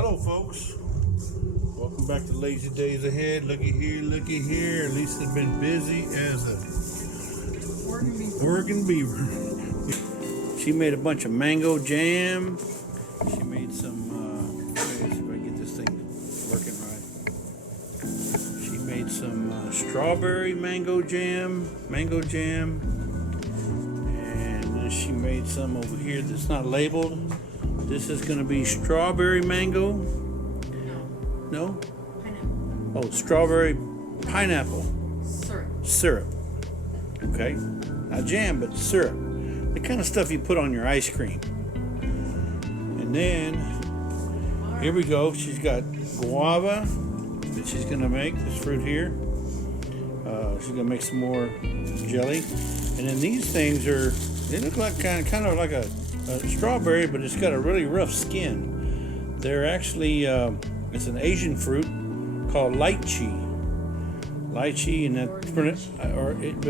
Hello, folks. Welcome back to Lazy Days Ahead. Looky here, looky here. Lisa's been busy as a Oregon beaver. She made a bunch of mango jam. She made some, see if I can get this thing working right. She made some strawberry mango jam. And then she made some over here that's not labeled. This is going to be strawberry mango. No? Pineapple. Oh, strawberry pineapple. Syrup. Okay. Not jam, but syrup. The kind of stuff you put on your ice cream. And then, here we go. She's got guava that she's going to make, this fruit here. She's going to make some more jelly. And then these things they look like kind of like a strawberry, but it's got a really rough skin. They're actually, it's an Asian fruit called lychee. Lychee, and but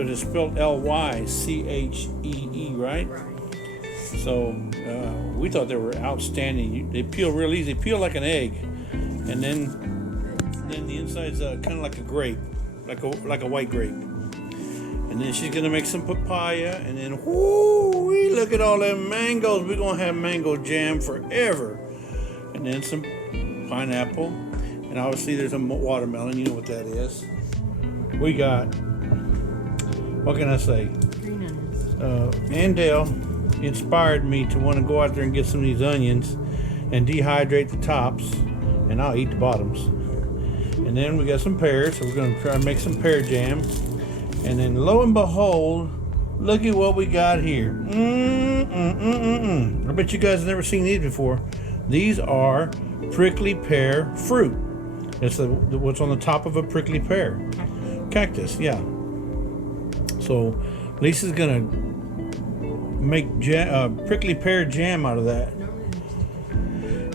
it's spelled Lychee, right? So we thought they were outstanding. They peel real easy. They peel like an egg, and then the inside's kind of like a grape, like a white grape. And then she's gonna make some papaya, and then whoo, look at all them mangoes. We're gonna have mango jam forever. And then some pineapple, and obviously there's a watermelon. You know what that is. We got, what can I say? Green onions. Andale inspired me to want to go out there and get some of these onions and dehydrate the tops, and I'll eat the bottoms. And then we got some pears, so we're gonna try to make some pear jam. And then lo and behold, look at what we got here. I bet you guys have never seen these before. These are prickly pear fruit. It's what's on the top of a prickly pear. Cactus, yeah. So Lisa's gonna make prickly pear jam out of that.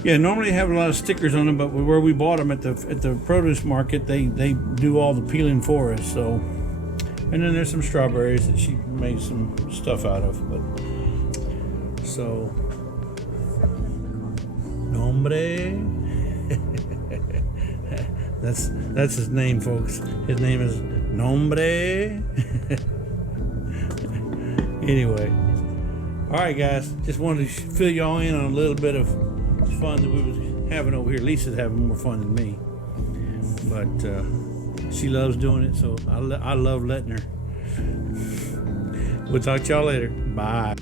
Yeah, normally they have a lot of stickers on them, but where we bought them at the produce market, they do all the peeling for us. So. And then there's some strawberries that she made some stuff out of, but so nombre. that's his name, folks. His name is Nombre. Anyway, all right, guys. Just wanted to fill y'all in on a little bit of fun that we was having over here. Lisa's having more fun than me, but. She loves doing it, so I love letting her. We'll talk to y'all later. Bye.